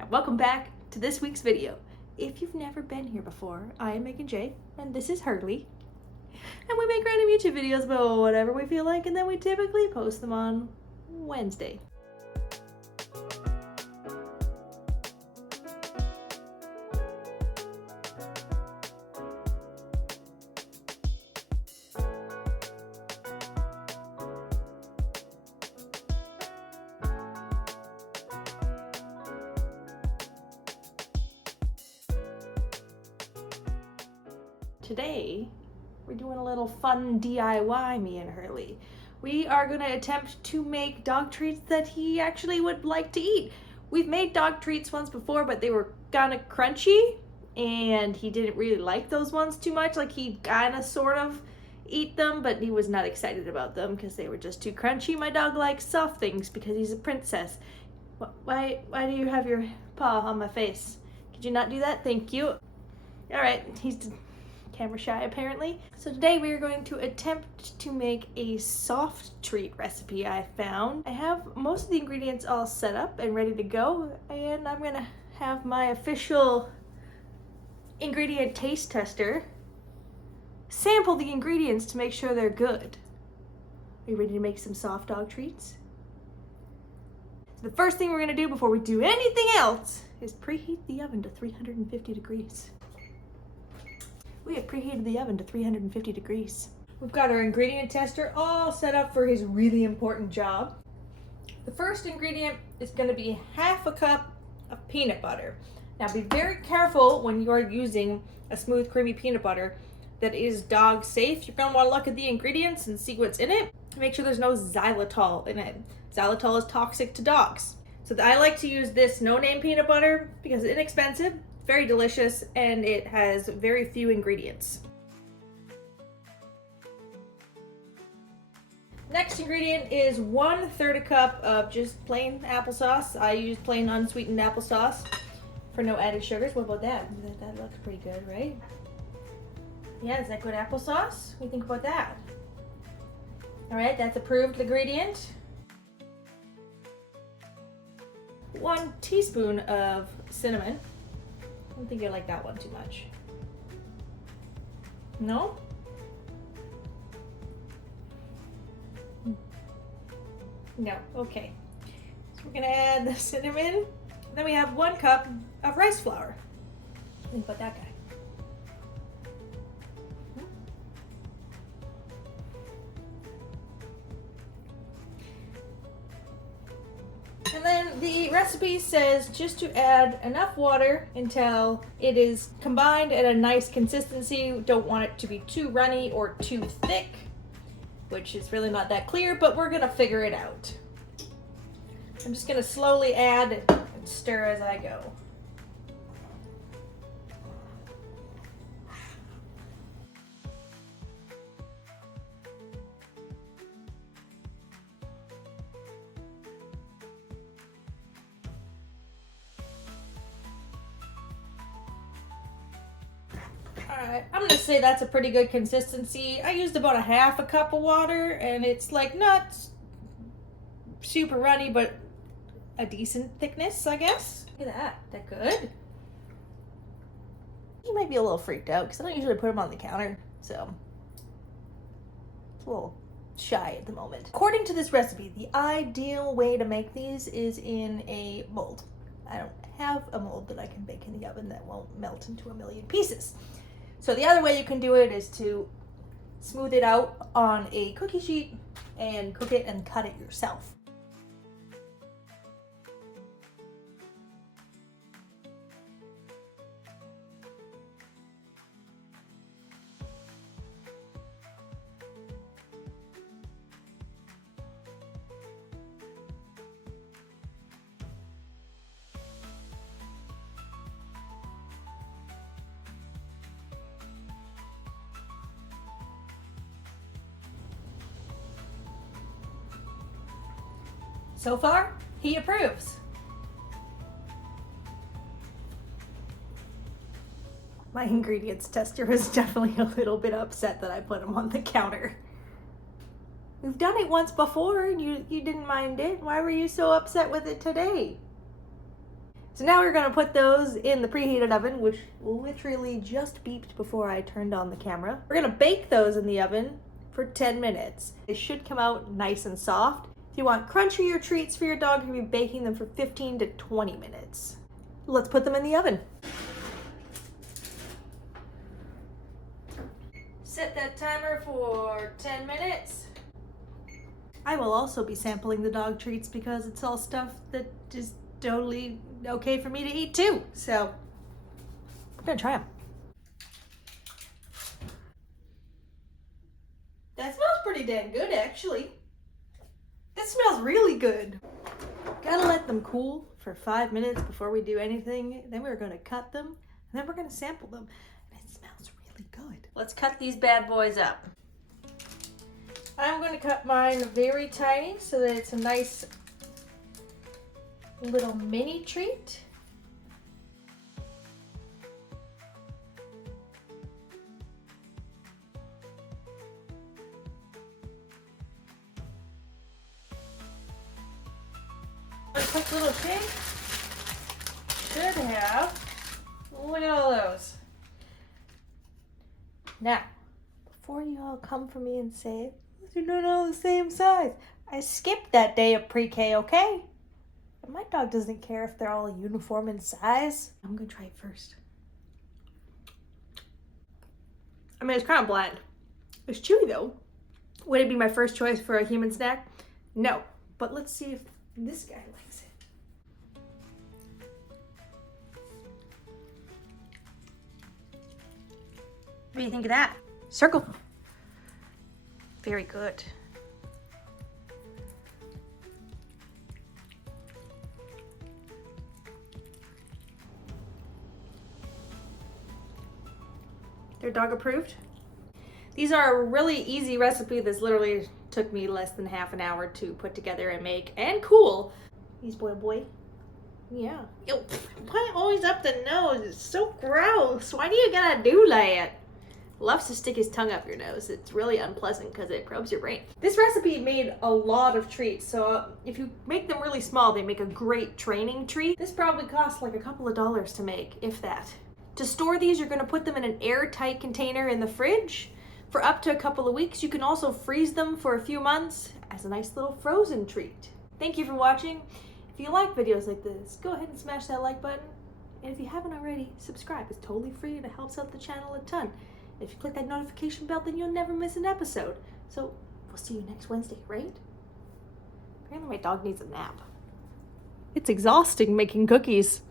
and welcome back to this week's video. If you've never been here before, I am Megan J, and this is Hurley. And we make random YouTube videos about whatever we feel like, and then we typically post them on Wednesday. Today, we're doing a little fun DIY, me and Hurley. We are going to attempt to make dog treats that he actually would like to eat. We've made dog treats once before, but they were kind of crunchy, and he didn't really like those ones too much. Like, he kind of sort of eat them, but he was not excited about them because they were just too crunchy. My dog likes soft things because he's a princess. Why do you have your paw on my face? Could you not do that? Thank you. All right, he's camera shy apparently. So today we are going to attempt to make a soft treat recipe I found. I have most of the ingredients all set up and ready to go, and I'm gonna have my official ingredient taste tester sample the ingredients to make sure they're good. Are you ready to make some soft dog treats? So the first thing we're gonna do before we do anything else is preheat the oven to 350 degrees. We have preheated the oven to 350 degrees. We've got our ingredient tester all set up for his really important job. The first ingredient is going to be half a cup of peanut butter. Now be very careful when you're using a smooth, creamy peanut butter that is dog safe. You're going to want to look at the ingredients and see what's in it. Make sure there's no xylitol in it. Xylitol is toxic to dogs. So I like to use this no-name peanut butter because it's inexpensive, very delicious, and it has very few ingredients. Next ingredient is 1/3 cup of just plain applesauce. I use plain unsweetened applesauce for no added sugars. What about that? That looks pretty good, right? Yeah, is that good applesauce? What do you think about that? All right, that's approved ingredient. 1 teaspoon of cinnamon. I don't think you like that one too much. No? No, okay. So we're gonna add the cinnamon. Then we have 1 cup of rice flour. Think about that guy. And then the recipe says just to add enough water until it is combined at a nice consistency. Don't want it to be too runny or too thick, which is really not that clear, but we're gonna figure it out. I'm just gonna slowly add and stir as I go. Alright, I'm gonna say that's a pretty good consistency. I used about 1/2 cup of water, and it's like not super runny, but a decent thickness, I guess. Look at that. That good? He might be a little freaked out because I don't usually put him on the counter, so it's a little shy at the moment. According to this recipe, the ideal way to make these is in a mold. I don't have a mold that I can bake in the oven that won't melt into a million pieces. So the other way you can do it is to smooth it out on a cookie sheet and cook it and cut it yourself. So far, he approves. My ingredients tester is definitely a little bit upset that I put him on the counter. We've done it once before and you didn't mind it. Why were you so upset with it today? So now we're gonna put those in the preheated oven, which literally just beeped before I turned on the camera. We're gonna bake those in the oven for 10 minutes. They should come out nice and soft. If you want crunchier treats for your dog, you're gonna be baking them for 15 to 20 minutes. Let's put them in the oven. Set that timer for 10 minutes. I will also be sampling the dog treats because it's all stuff that is totally okay for me to eat too. So I'm gonna try them. That smells pretty damn good, actually. That smells really good. Gotta let them cool for 5 minutes before we do anything. Then we're gonna cut them, and then we're gonna sample them. And it smells really good. Let's cut these bad boys up. I'm gonna cut mine very tiny so that it's a nice little mini treat. A quick little pig should have, look at all those. Now, before you all come for me and say, you're not all the same size, I skipped that day of pre-K, okay? But my dog doesn't care if they're all uniform in size. I'm gonna try it first. I mean, it's kind of bland. It's chewy though. Would it be my first choice for a human snack? No, but let's see if this guy likes it. What do you think of that? Circle. Very good. They're dog approved. These are a really easy recipe. This literally took me less than half an hour to put together and make, and cool. He's boy. Yeah. Yo, why always up the nose? It's so gross. Why do you gotta do that? Loves to stick his tongue up your nose. It's really unpleasant because it probes your brain. This recipe made a lot of treats, so if you make them really small, they make a great training treat. This probably costs like a couple of dollars to make, if that. To store these, you're gonna put them in an airtight container in the fridge for up to a couple of weeks. You can also freeze them for a few months as a nice little frozen treat. Thank you for watching. If you like videos like this, go ahead and smash that like button. And if you haven't already, subscribe. It's totally free and it helps out the channel a ton. If you click that notification bell, then you'll never miss an episode. So we'll see you next Wednesday, right? Apparently my dog needs a nap. It's exhausting making cookies.